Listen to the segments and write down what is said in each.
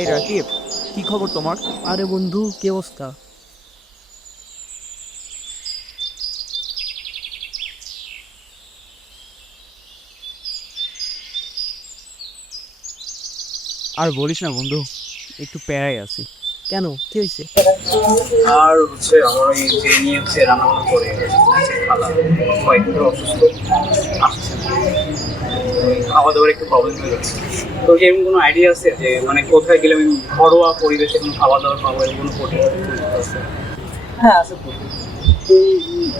এই রাকিব, কি খবর তোমার? আরে বন্ধু, কি অবস্থা? আর বলিস না বন্ধু, একটু প্যারাই আছি। কেন, কি হয়েছে? আর হচ্ছে আমার ওই যে নিয়ে হচ্ছে রান্নাবান্না করে হচ্ছে খালা কয়েকদিন ধরে অসুস্থ, আসছে না। ওই খাওয়া দাওয়ার একটু প্রবলেম হয়ে যাচ্ছে। তো কি এমন কোনো আইডিয়া আছে যে মানে কোথায় গেলে আমি ঘরোয়া পরিবেশে কোনো খাওয়া দাওয়া পাবো, এমন কোনো হোটেল আছে? হ্যাঁ আছে তো। তুই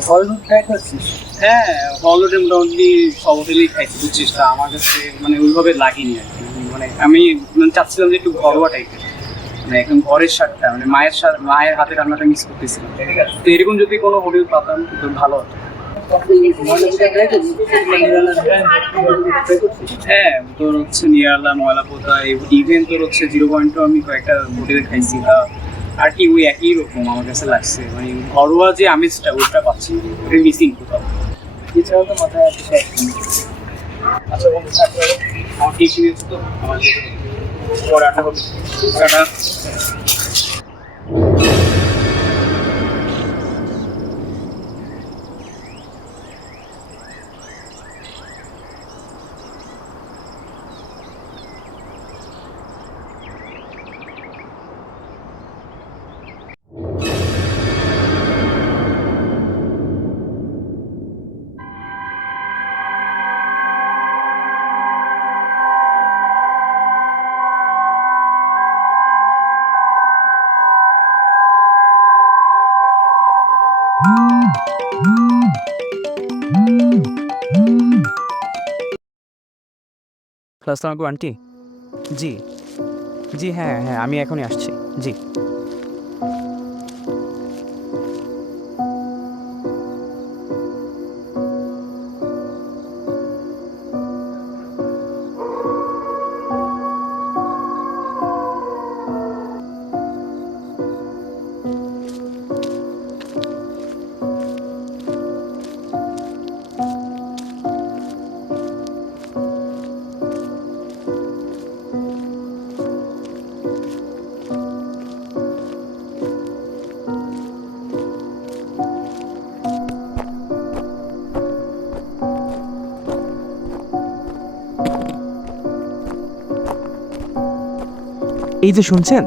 হল ট্রাই করছিস? হ্যাঁ, অলরেডি মোটামুটি সব হোটেলেই খাইছি, বুঝছিস, তা আমার কাছে মানে ওইভাবে লাগেনি আর কি। মানে আমি মানে চাচ্ছিলাম যে একটু ঘরোয়া টাইপের, মানে একদম ঘরের স্বাদটা, মানে মায়ের হাতে রান্নাটা মিস করতেছিলাম। তো এরকম যদি কোনো হোটেল পাতাম তো ভালো হতো। হ্যাঁ, তোর হচ্ছে নিয়ারলা, ময়লাপোতা, ইভেন তোর হচ্ছে 0.2 আমি কয়েকটা হোটেলে খাইছি। তা আর কি ওই একই রকম আমার কাছে লাগছে, মানে ঘরোয়া যে আমেজটা ওইটা পাচ্ছি, ওটা মিসিং কোথাও। এছাড়াও তো মাথায় আসে আচ্ছা বন্ধু, থাকবে আমার ঠিক নিয়েছে তো আমার যেতে হবে। পরে আটা হবে। টাটা। আসসালামু আলাইকুম আন্টি। জি, জি, হ্যাঁ হ্যাঁ, আমি এখনই আসছি। জি। এই যে শুনছেন,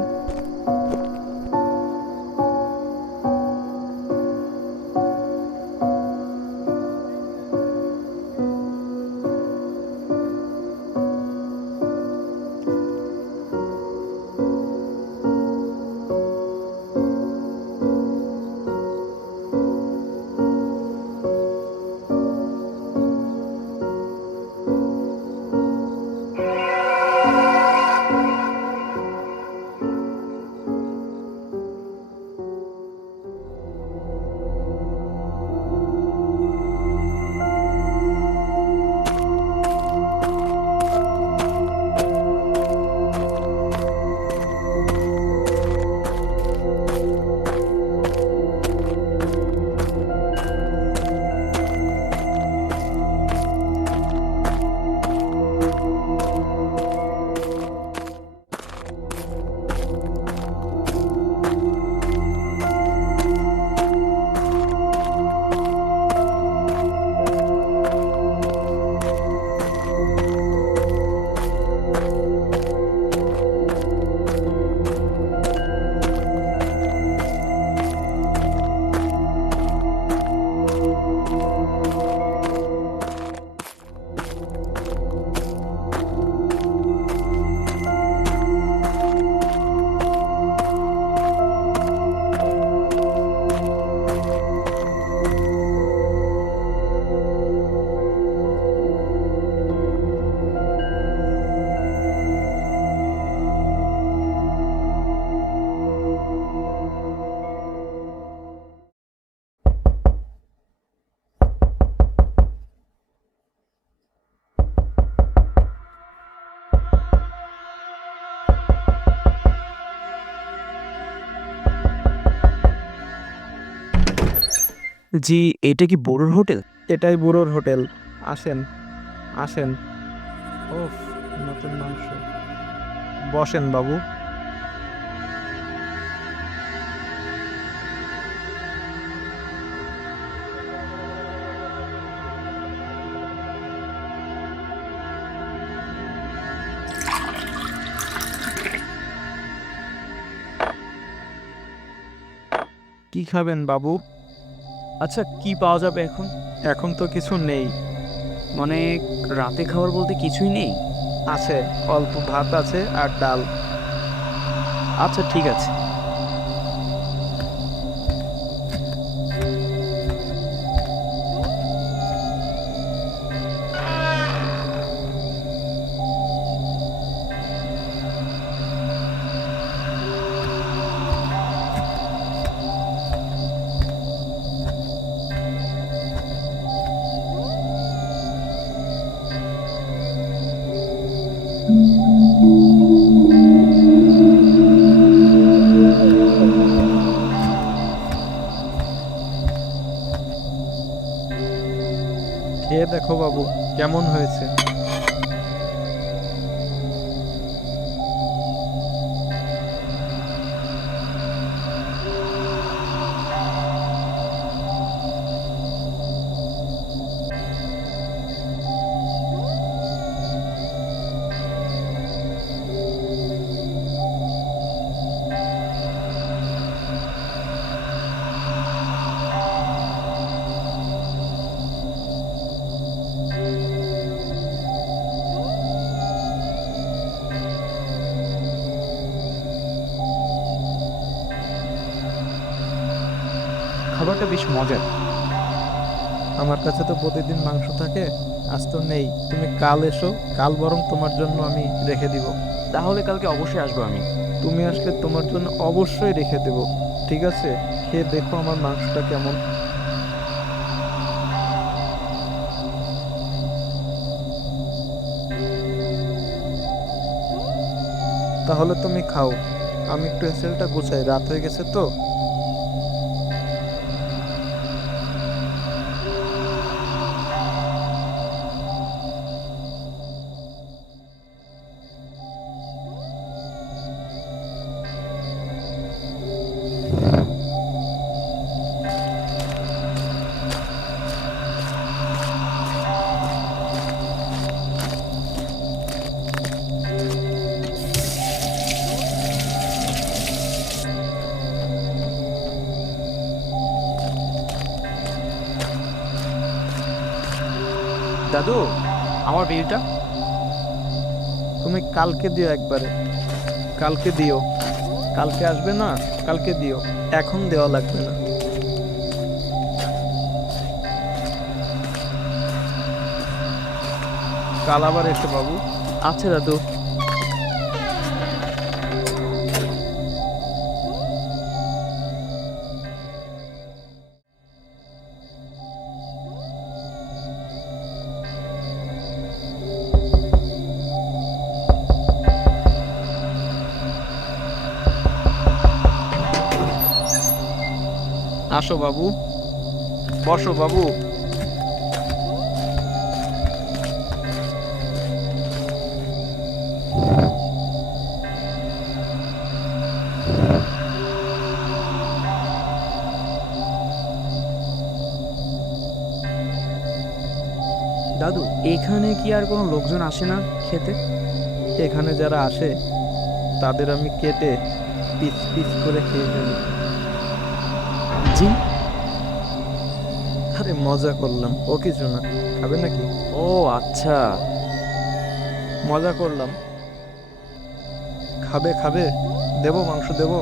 জি, এটা কি বড়ুর হোটেল? এটাই বুড়োর হোটেল। আসেন, আসেন। ওফ, নতুন মাংস। বসেন বাবু। কি খাবেন বাবু? আচ্ছা কি পাওয়া যাবে এখন? এখন তো কিছু নেই। মানে রাতে খাবার বলতে কিছুই নেই? আছে, অল্প ভাত আছে আর ডাল। আচ্ছা ঠিক আছে। খেয়ে দেখো বাবু, কেমন হয়েছে? খাবারটা বেশ মজার। আমার কাছে তো প্রতিদিন মাংস থাকে, আজ তো নেই। তুমি কাল এসো, কাল বরং তোমার জন্য আমি রেখে দিব। তাহলে কালকে অবশ্যই আসবো আমি। তুমি আসলে তোমার জন্য অবশ্যই রেখে দেব, ঠিক আছে? খেয়ে দেখো আমার মাংসটা কেমন। তাহলে তুমি খাও, আমি একটু হেসেলটা গুছাই, রাত হয়ে গেছে তো। দাদু, আমার বিলটা? তুমি কালকে দিও একবারে, কালকে দিও। কালকে আসবে না, কালকে দিও, এখন দেওয়া লাগবে না। কাল আবার এসো বাবু। আচ্ছা দাদু। আসো বাবু, বসো বাবু। দাদু, এখানে কি আর কোনো লোকজন আসে না খেতে? এখানে যারা আসে তাদের আমি কেটে পিস পিস করে খেয়ে ফেলি। জি? আরে মজা করলাম, ও কিছু না। খাবে নাকি? ও আচ্ছা। মজা করলাম। খাবে খাবে, দেবো মাংস দেবো।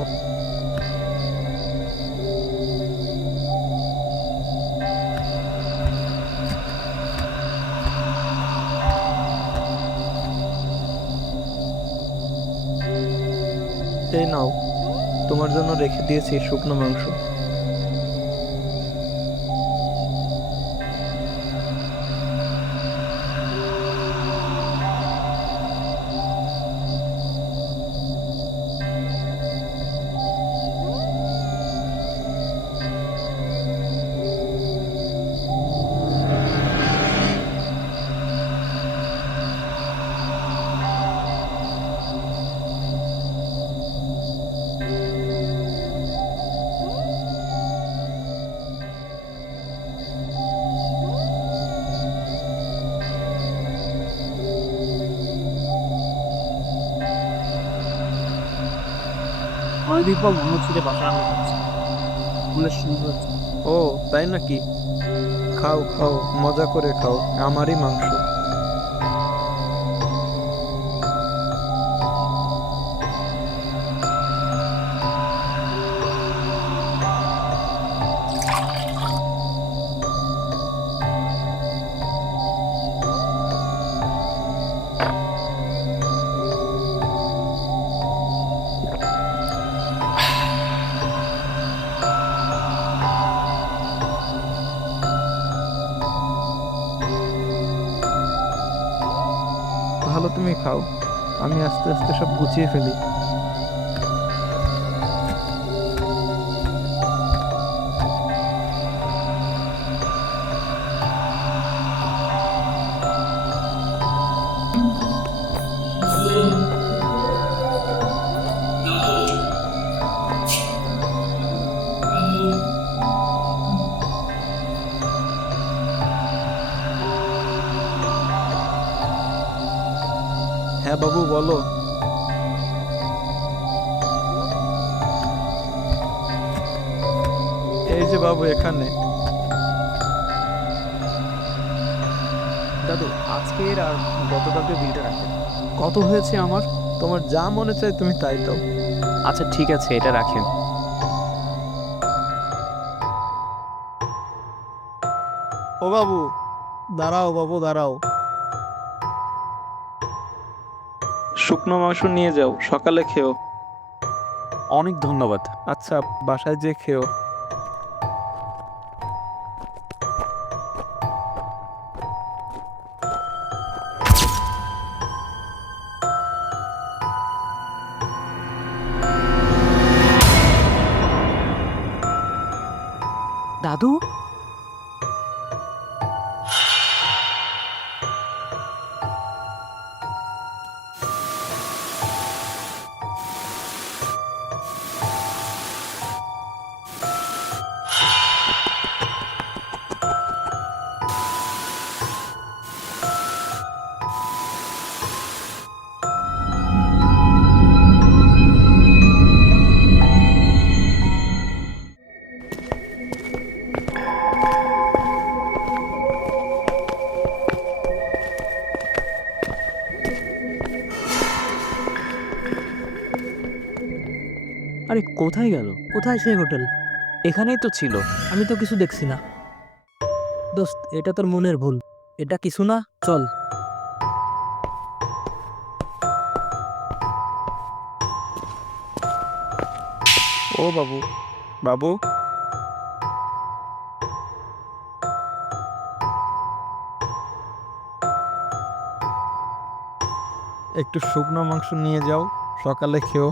এই নাও, তোমার জন্য রেখে দিয়েছি শুকনো মাংস। অনেকদিন পর মনে হচ্ছে যে বাসা রান্না করছে। অনেক সুন্দর। ও তাই নাকি? খাও খাও, মজা করে খাও, আমারই মাংস। তাহলে তুমি খাও, আমি আস্তে আস্তে সব গুছিয়ে ফেলি। হ্যাঁ বাবু, বলো। এই যে বাবু, এখানে। দাদু, আজকের আর গতকালকে বিলটা রাখেন। কত হয়েছে আমার? তোমার যা মনে চায় তুমি তাই দাও। আচ্ছা ঠিক আছে, এটা রাখেন। ও বাবু, দাঁড়াও বাবু, দাঁড়াও। শুকনো মাংস নিয়ে যাও, সকালে খেও। অনেক ধন্যবাদ। আচ্ছা, বাসায় যেয়ে খেও। দাদু, আরে কোথায় গেল? কোথায় সেই হোটেল? এখানেই তো ছিল। আমি তো কিছু দেখছি না। দোস্ত, এটা তোর মনের ভুল। এটা কিছু না, চল। ও বাবু, বাবু। একটু শুকনো মাংস নিয়ে যাও, সকালে খেও।